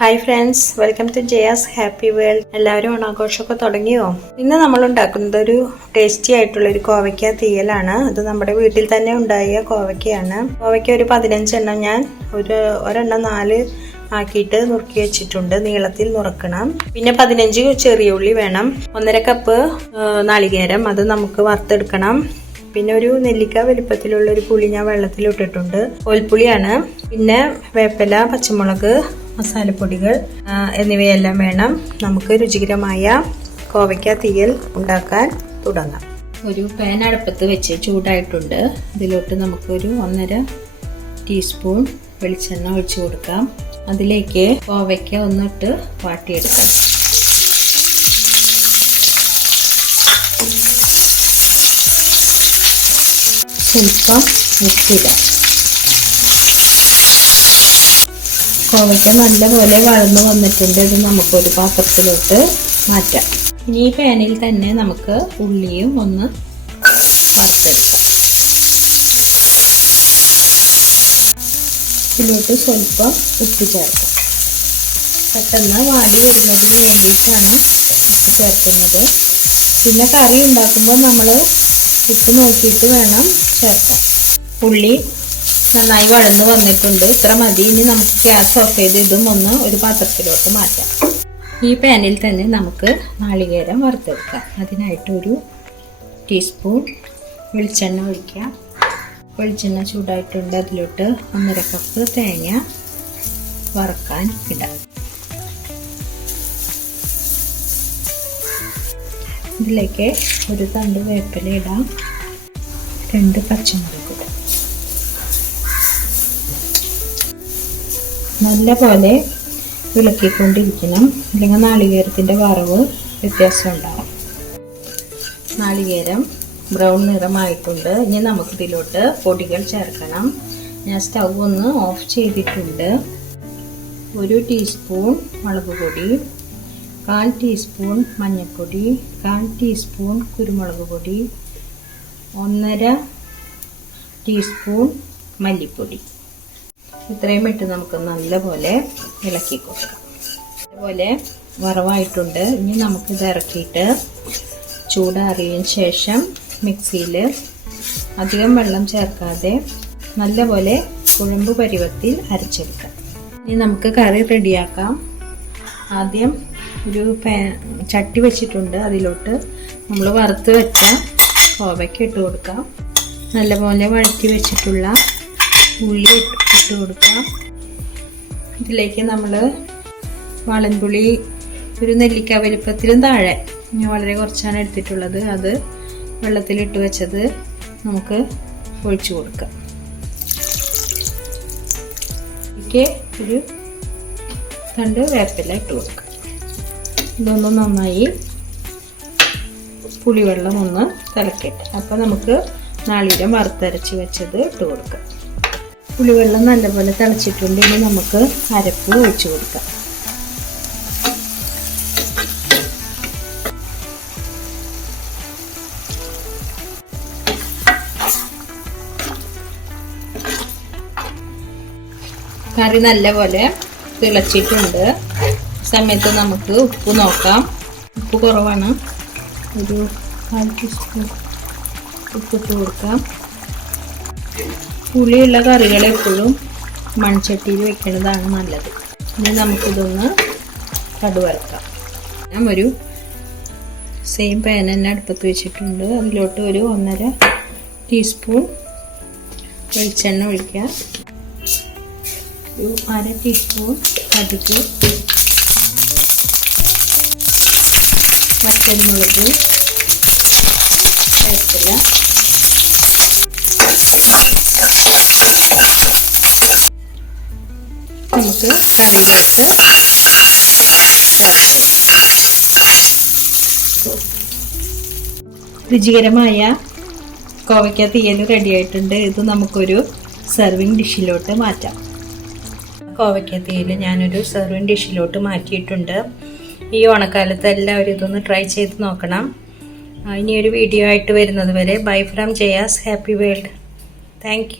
Hi friends welcome to Jaya's happy world എല്ലാവരും ഓണാഘോഷമൊക്കെ തുടങ്ങിയോ? ഇന്ന് നമ്മൾ ഉണ്ടാക്കുന്നത് ഒരു ടേസ്റ്റി ആയിട്ടുള്ള ഒരു കോവയ്ക്ക തീയലാണ്. അത് നമ്മുടെ വീട്ടിൽ തന്നെ ഉണ്ടായ കോവയ്ക്കയാണ്. കോവയ്ക്ക ഒരു പതിനഞ്ചെണ്ണം ഞാൻ ഒരു ഒരെണ്ണം നാല് ആക്കിയിട്ട് നുറുക്കി വെച്ചിട്ടുണ്ട്. നീളത്തിൽ നുറുക്കണം. പിന്നെ പതിനഞ്ച് ചെറിയ ഉള്ളി വേണം. ഒന്നര കപ്പ് നാളികേരം. അത് നമുക്ക് വറുത്തെടുക്കണം. പിന്നെ ഒരു നെല്ലിക്ക വലിപ്പത്തിലുള്ള ഒരു പുളി ഞാൻ വെള്ളത്തിൽ ഇട്ടിട്ടുണ്ട്. ഓൽപ്പുളിയാണ്. പിന്നെ വേപ്പില പച്ചമുളക് മസാലപ്പൊടികൾ എന്നിവയെല്ലാം വേണം നമുക്ക് രുചികരമായ കോവയ്ക്ക തീയൽ ഉണ്ടാക്കാൻ തുടങ്ങാം. ഒരു പാൻ അടുപ്പത്ത് വെച്ച് ചൂടായിട്ടുണ്ട്. ഇതിലോട്ട് നമുക്കൊരു ഒന്നര ടീസ്പൂൺ വെളിച്ചെണ്ണ ഒഴിച്ച് കൊടുക്കാം. അതിലേക്ക് കോവയ്ക്ക ഒന്നിട്ട് വാട്ടിയെടുക്കാം. സ്വല്പം ഉപ്പിടാം കോവയ്ക്ക നല്ലപോലെ വളർന്നു വന്നിട്ടുണ്ട്. ഇത് നമുക്കൊരു പാത്രത്തിലോട്ട് മാറ്റാം. ഇനി ഈ പാനിൽ തന്നെ നമുക്ക് ഉള്ളിയും ഒന്ന് വറുത്തെടുക്കാം. ഇതിലോട്ട് സ്വല്പം ഉപ്പ് ചേർക്കാം. പെട്ടെന്ന് വാടി വരുന്നതിന് വേണ്ടിയിട്ടാണ് ഉപ്പ് ചേർക്കുന്നത്. പിന്നെ കറി ഉണ്ടാക്കുമ്പോൾ നമ്മൾ ഉപ്പ് നോക്കിയിട്ട് വേണം ചേർക്കാൻ. ഉള്ളി നന്നായി വഴന്ന് വന്നിട്ടുണ്ട്. ഇത്ര മതി. ഇനി നമുക്ക് ഗ്യാസ് ഓഫ് ചെയ്ത് ഇതും ഒന്ന് ഒരു പാത്രത്തിലോട്ട് മാറ്റാം. ഈ പാനിൽ തന്നെ നമുക്ക് നാളികേരം വറുത്തെടുക്കാം. അതിനായിട്ട് ഒരു ടീസ്പൂൺ വെളിച്ചെണ്ണ ഒഴിക്കാം. വെളിച്ചെണ്ണ ചൂടായിട്ടുണ്ട്. അതിലോട്ട് ഒന്നര കപ്പ് തേങ്ങ വറുക്കാൻ ഇടാം. ഇതിലേക്ക് ഒരു തണ്ട് വേപ്പില ഇടാം. രണ്ട് പച്ചമുളക് നല്ല പോലെ ഇളക്കിക്കൊണ്ടിരിക്കണം അല്ലെങ്കിൽ നാളികേരത്തിന്റെ വറവ് വ്യത്യാസം ഉണ്ടാകും നാളികേരം ബ്രൗൺ നിറമായിട്ടുണ്ട്. ഇനി നമുക്ക് ഇതിലോട്ട് പൊടികൾ ചേർക്കണം. ഞാൻ സ്റ്റൗ ഒന്ന് ഓഫ് ചെയ്തിട്ടുണ്ട്. ഒരു ടീസ്പൂൺ മുളക് പൊടി കാൽ ടീസ്പൂൺ മഞ്ഞൾപ്പൊടി കാൽ ടീസ്പൂൺ കുരുമുളക് പൊടി ഒന്നര ടീസ്പൂൺ മല്ലിപ്പൊടി. ഇത്രയും ഇട്ട് നമുക്ക് നല്ലപോലെ ഇളക്കി കൊടുക്കാം. അതുപോലെ വറവായിട്ടുണ്ട്. ഇനി നമുക്കിത് ഇറക്കിയിട്ട് ചൂടാറിയതിന് ശേഷം മിക്സിയിൽ അധികം വെള്ളം ചേർക്കാതെ നല്ലപോലെ കുഴമ്പ് പരുവത്തിൽ അരച്ചെടുക്കാം. ഇനി നമുക്ക് കറി റെഡിയാക്കാം. ആദ്യം ഒരു ചട്ടി വെച്ചിട്ടുണ്ട്. അതിലോട്ട് നമ്മൾ വറുത്ത് വെച്ച കോവയ്ക്ക് ഇട്ട് കൊടുക്കാം. നല്ലപോലെ വഴറ്റി വെച്ചിട്ടുള്ള ഉള്ളി ഇട്ട് കൊടുക്കാം. ഇതിലേക്ക് നമ്മൾ വാളൻപുളി ഒരു നെല്ലിക്ക വലിപ്പത്തിലും താഴെ. ഞാൻ വളരെ കുറച്ചാണ് എടുത്തിട്ടുള്ളത്. അത് വെള്ളത്തിലിട്ട് വെച്ചത് നമുക്ക് ഒഴിച്ചു കൊടുക്കാം. ഇതിലേക്ക് ഒരു രണ്ട് വേപ്പില ഇട്ട് കൊടുക്കാം. ഇതൊന്ന് നന്നായി പുളിവെള്ളം ഒന്ന് തിളക്കട്ടെ. അപ്പോൾ നമുക്ക് നാളീരം വറുത്തരച്ച് വെച്ചത് ഇട്ട് കൊടുക്കാം. പുളിവെള്ളം നല്ലപോലെ തിളച്ചിട്ടുണ്ട്. ഇനി നമുക്ക് അരപ്പ് ഒഴിച്ചു കൊടുക്കാം. കറി നല്ലപോലെ തിളച്ചിട്ടുണ്ട്. സമയത്ത് നമുക്ക് ഉപ്പ് നോക്കാം. ഉപ്പ് കുറവാണ്. ഒരു കാൽ ടീസ്പൂൺ ഉപ്പിട്ട് കൊടുക്കാം. പുളിയുള്ള കറികൾ എപ്പോഴും മൺചട്ടിയിൽ വെക്കുന്നതാണ് നല്ലത്. ഇനി നമുക്കിതൊന്ന് കടുവറക്കാം ഞാൻ ഒരു സെയിം പാൻ തന്നെ അടുപ്പത്ത് വെച്ചിട്ടുണ്ട്. അതിലോട്ട് ഒരു ഒന്നര ടീസ്പൂൺ വെളിച്ചെണ്ണ ഒഴിക്കുക. ഒരു അര ടീസ്പൂൺ കടുക് വറ്റൽമുളക് വേപ്പില നമുക്ക് കറിയിലോട്ട് ചേർത്ത് രുചികരമായ കോവയ്ക്ക തീയൽ റെഡിയായിട്ടുണ്ട് ഇത് നമുക്കൊരു സെർവിങ് ഡിഷിലോട്ട് മാറ്റാം. കോവയ്ക്ക തീയൽ ഞാനൊരു സെർവിങ് ഡിഷിലോട്ട് മാറ്റിയിട്ടുണ്ട്. ഈ ഓണക്കാലത്ത് എല്ലാവരും ഇതൊന്ന് ട്രൈ ചെയ്ത് നോക്കണം. ഇനിയൊരു വീഡിയോ ആയിട്ട് വരുന്നത് വരെ. Bye from Jaya's happy world thank